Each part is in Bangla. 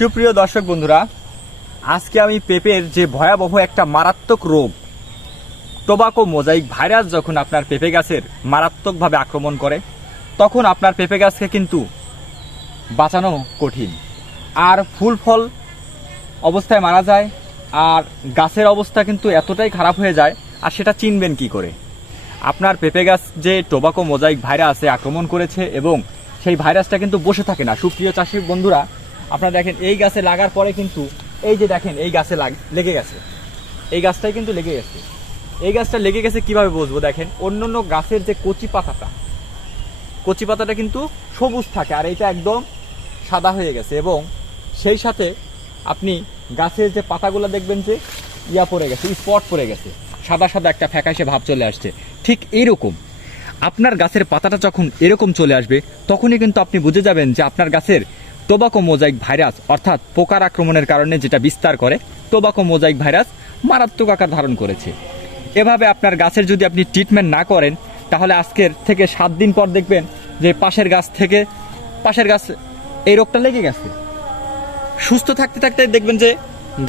সুপ্রিয় দর্শক বন্ধুরা, আজকে আমি পেঁপের যে ভয়াবহ একটা মারাত্মক রোগ, টোবাকো মোজাইক ভাইরাস যখন আপনার পেঁপে গাছের মারাত্মকভাবে আক্রমণ করে, তখন আপনার পেঁপে গাছকে কিন্তু বাঁচানো কঠিন। আর ফুল ফল অবস্থায় মারা যায়, আর গাছের অবস্থা কিন্তু এতটাই খারাপ হয়ে যায়, আর সেটা চিনবেন কি করে? আপনার পেঁপে গাছ যে টোবাকো মোজাইক ভাইরাসে আক্রমণ করেছে এবং সেই ভাইরাসটা কিন্তু বসে থাকে না। সুপ্রিয় চাষির বন্ধুরা আপনারা দেখেন, এই গাছে লাগার পরে কিন্তু, এই যে দেখেন, এই গাছে লাগ গেছে। এই গাছটাই কিন্তু লেগে গেছে। এই গাছটা লেগে গেছে কীভাবে বুঝব? দেখেন অন্য অন্য গাছের যে কচি পাতাটা কচি পাতাটা কিন্তু সবুজ থাকে আর এটা একদম সাদা হয়ে গেছে এবং সেই সাথে আপনি গাছের যে পাতাগুলো দেখবেন যে ইয়া পড়ে গেছে, স্পট পড়ে গেছে, সাদা সাদা একটা ফ্যাকাশে ভাব চলে আসছে। ঠিক এইরকম আপনার গাছের পাতাটা যখন এরকম চলে আসবে, তখনই কিন্তু আপনি বুঝে যাবেন যে আপনার গাছের টোবাকো মোজাইক ভাইরাস, অর্থাৎ পোকার আক্রমণের কারণে যেটা বিস্তার করে, টোবাকো মোজাইক ভাইরাস মারাত্মক আকার ধারণ করেছে। এভাবে আপনার গাছের যদি আপনি ট্রিটমেন্ট না করেন, তাহলে আজকের থেকে সাত দিন পর দেখবেন যে পাশের গাছ থেকে, পাশের গাছ এই রোগটা লেগে গেছে। সুস্থ থাকতে থাকতে দেখবেন যে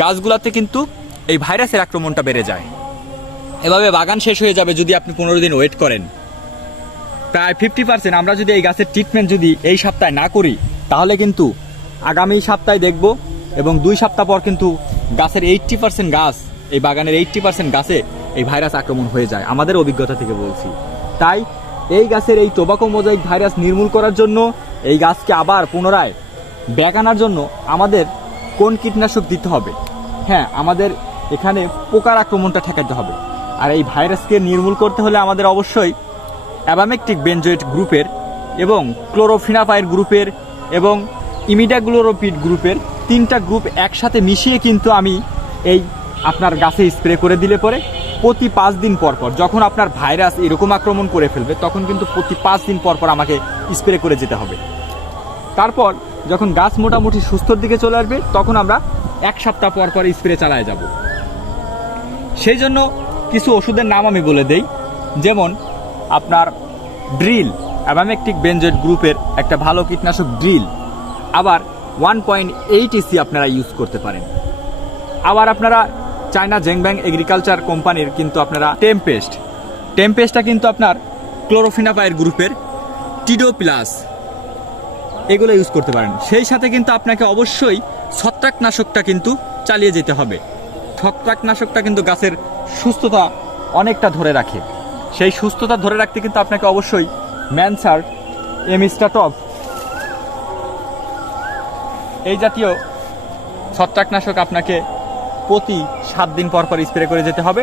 গাছগুলাতে কিন্তু এই ভাইরাসের আক্রমণটা বেড়ে যায়। এভাবে বাগান শেষ হয়ে যাবে যদি আপনি পনেরো দিন ওয়েট করেন। প্রায় ফিফটি পার্সেন্ট আমরা যদি এই গাছের ট্রিটমেন্ট যদি এই সপ্তাহে না করি তাহলে কিন্তু আগামী সপ্তাহে দেখব এবং দুই সপ্তাহ পর কিন্তু গাছের এইট্টি পার্সেন্ট গাছ, এই বাগানের এইট্টি পার্সেন্ট গাছে এই ভাইরাস আক্রমণ হয়ে যায়, আমাদের অভিজ্ঞতা থেকে বলছি। তাই এই গাছের এই টোবাকো মোজাইক ভাইরাস নির্মূল করার জন্য এই গাছকে আবার পুনরায় ব্যাক আনার জন্য আমাদের কোন কীটনাশক দিতে হবে? হ্যাঁ আমাদের এখানে পোকার আক্রমণটা ঠেকাতে হবে। আর এই ভাইরাসকে নির্মূল করতে হলে আমাদের অবশ্যই অ্যাবামেকটিক বেনজোয়েট গ্রুপের এবং ক্লোরোফিনাপাইর গ্রুপের এবং ইমিডাগ্লোরোপিড গ্রুপের তিনটা গ্রুপ একসাথে মিশিয়ে কিন্তু আমি এই আপনার গাছে স্প্রে করে দিলে পরে প্রতি পাঁচ দিন পর পর যখন আপনার ভাইরাস এরকম আক্রমণ করে ফেলবে, তখন কিন্তু প্রতি পাঁচ দিন পর পর আমাকে স্প্রে করে যেতে হবে। তারপর যখন গাছ মোটামুটি সুস্থর দিকে চলে আসবে, তখন আমরা এক সপ্তাহ পর পর স্প্রে চালায় যাব। সেই জন্য কিছু ওষুধের নাম আমি বলে দেই, যেমন আপনার ড্রিল। অ্যাবামেকটিক বেনজেট গ্রুপের একটা ভালো কীটনাশক ড্রিল আবার ওয়ান পয়েন্ট এইট ইসি আপনারা ইউজ করতে পারেন। আবার আপনারা চায়না জেংব্যাং এগ্রিকালচার কোম্পানির কিন্তু আপনারা টেম্পেস্ট টেম্পেস্টটা কিন্তু আপনার ক্লোরোফিনাপায়ের গ্রুপের টিডো প্লাস এগুলো ইউজ করতে পারেন। সেই সাথে কিন্তু আপনাকে অবশ্যই ছত্রাকনাশকটা কিন্তু চালিয়ে যেতে হবে। ছত্রাকনাশকটা কিন্তু গাছের সুস্থতা অনেকটা ধরে রাখে। সেই সুস্থতা ধরে রাখতে কিন্তু আপনাকে অবশ্যই ম্যানসার এমিস্টাটপ এই জাতীয় ছত্রাকনাশক আপনাকে প্রতি সাত দিন পর পর স্প্রে করে যেতে হবে।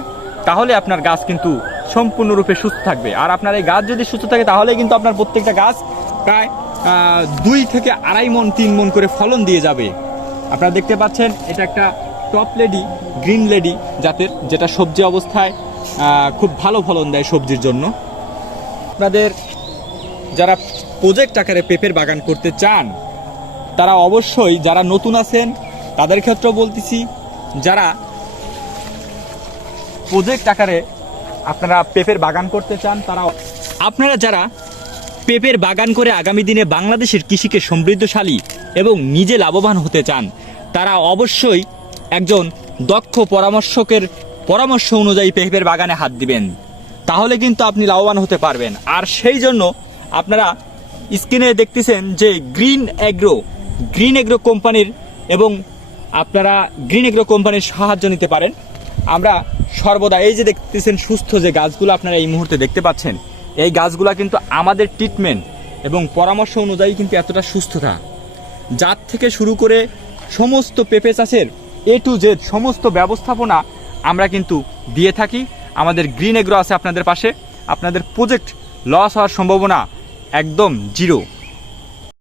তাহলে আপনার গাছ কিন্তু সম্পূর্ণরূপে সুস্থ থাকবে। আর আপনার এই গাছ যদি সুস্থ থাকে, তাহলে কিন্তু আপনার প্রত্যেকটা গাছ প্রায় দুই থেকে আড়াই মন, তিন মন করে ফলন দিয়ে যাবে। আপনারা দেখতে পাচ্ছেন, এটা একটা টপ লেডি গ্রিন লেডি জাতের, যেটা সবজি অবস্থায় খুব ভালো ফলন দেয় সবজির জন্য। আপনাদের যারা প্রজেক্ট আকারে পেঁপের বাগান করতে চান, তারা অবশ্যই যারা নতুন আছেন, তাদের ক্ষেত্রেও বলতেছি, যারা প্রজেক্ট আকারে আপনারা পেঁপের বাগান করতে চান, তারা আপনারা যারা পেঁপের বাগান করে আগামী দিনে বাংলাদেশের কৃষিকে সমৃদ্ধশালী এবং নিজে লাভবান হতে চান, তারা অবশ্যই একজন দক্ষ পরামর্শকের পরামর্শ অনুযায়ী পেঁপের বাগানে হাত দিবেন। তাহলে কিন্তু আপনি লাভবান হতে পারবেন। আর সেই জন্য আপনারা স্ক্রিনে দেখতেছেন যে গ্রিন এগ্রো গ্রিন এগ্রো কোম্পানির এবং আপনারা গ্রিন এগ্রো কোম্পানির সাহায্য নিতে পারেন। আমরা সর্বদা এই যে দেখতেছেন সুস্থ যে গাছগুলো আপনারা এই মুহূর্তে দেখতে পাচ্ছেন, এই গাছগুলো কিন্তু আমাদের ট্রিটমেন্ট এবং পরামর্শ অনুযায়ী কিন্তু এতটা সুস্থতা। জাত থেকে শুরু করে সমস্ত পেঁপে চাষের এ টু জেড সমস্ত ব্যবস্থাপনা আমরা কিন্তু দিয়ে থাকি। আমাদের গ্রিন এগ্রো আছে আপনাদের পাশে। আপনাদের প্রজেক্ট লস হওয়ার সম্ভাবনা একদম জিরো।